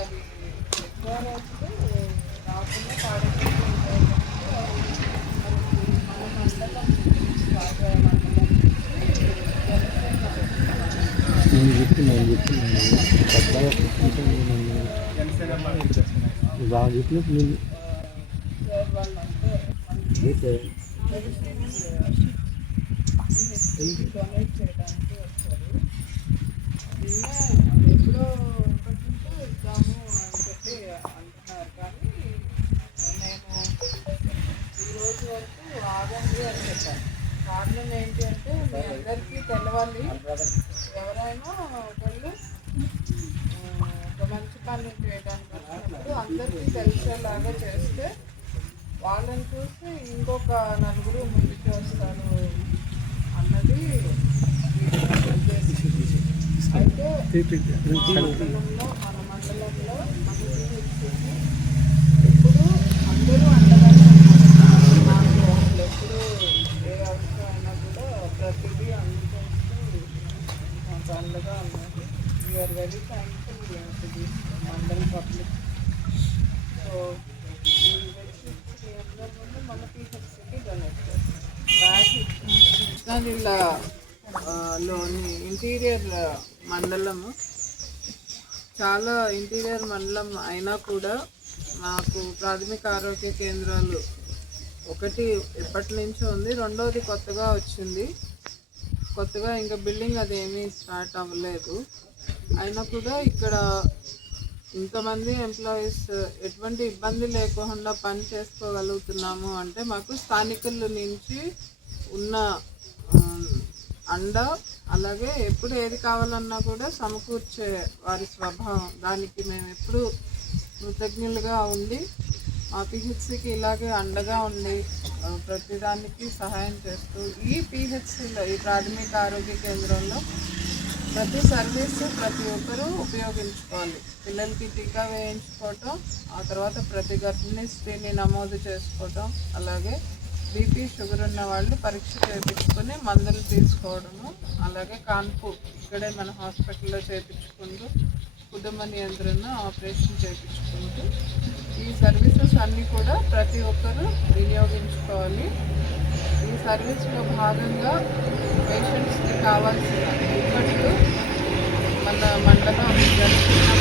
అది ఎక్కువ రోజులు రాకుండా పాడకుండా ఉంటాయి మనం అందరం నేను చెప్తున్నాను చెప్తున్నాను పెద్దగా చెప్తుంటే నేను వాళ్ళు చెప్పినప్పుడు నేను అయితే డొనేట్ చేయడానికి వచ్చారు కారణం ఏంటి అంటే మీ అందరికీ తెలవాలి. ఎవరైనా ఒకళ్ళు ఒక మంచి పని చేయడానికి వచ్చినప్పుడు అందరికీ తెలిసేలాగా చేస్తే వాళ్ళని చూసి ఇంకొక నలుగురు ముందుకు వస్తారు అన్నది అయితే మా మండలంలో మన మండలంలో మన పిహెచ్సికి ఎప్పుడు అందరూ అండగానే ఉన్నారు నాకు అసలు ఎప్పుడు ఏ అవసరం అయినా కూడా ప్రతిదీ అందుకొస్తూ మాకు ఉన్నది. You are very thankful to public so మన పిహెచ్సికి డొనేట్ చేస్తాం కృష్ణా జిల్లా లోని ఇంటీరియర్ మండలము. చాలా ఇంటీరియర్ మండలం అయినా కూడా మాకు ప్రాథమిక ఆరోగ్య కేంద్రాలు ఒకటి ఎప్పటి నుంచో ఉంది. రెండవది కొత్తగా వచ్చింది. కొత్తగా ఇంకా బిల్డింగ్ అదేమీ స్టార్ట్ అవ్వలేదు. అయినా కూడా ఇక్కడ ఇంతమంది ఎంప్లాయీస్ ఎటువంటి ఇబ్బంది లేకుండా పని చేసుకోగలుగుతున్నాము అంటే మాకు స్థానికుల నుంచి ఉన్న అండ అలాగే ఎప్పుడు ఏది కావాలన్నా కూడా సమకూర్చే వారి స్వభావం. దానికి మేము ఎప్పుడు కృతజ్ఞులుగా ఉండి పిహెచ్సికి ఇలాగే అండగా ఉండి ప్రతిదానికి సహాయం చేస్తూ ఈ పిహెచ్సిలో ఈ ప్రాథమిక ఆరోగ్య కేంద్రంలో ప్రతి సర్వీస్ ప్రతి ఒక్కరూ ఉపయోగించుకోవాలి. పిల్లలకి టీకా వేయించుకోవటం ఆ తర్వాత ప్రతి గర్భిణీ స్త్రీని నమోదు చేసుకోవటం అలాగే బీపీ షుగర్ ఉన్న వాళ్ళు పరీక్ష చేయించుకొని మందులు తీసుకోవడము అలాగే కాన్పు ఇక్కడే మన హాస్పిటల్లో చేయించుకుంటూ కుటుంబ నియంత్రణ ఆపరేషన్ చేయించుకుంటూ ఈ సర్వీసెస్ అన్నీ కూడా ప్రతి ఒక్కరూ వినియోగించుకోవాలి. ఈ సర్వీస్లో భాగంగా పేషెంట్స్కి కావాల్సిన ఇప్పట్లు మన మండలం జరుగుతున్న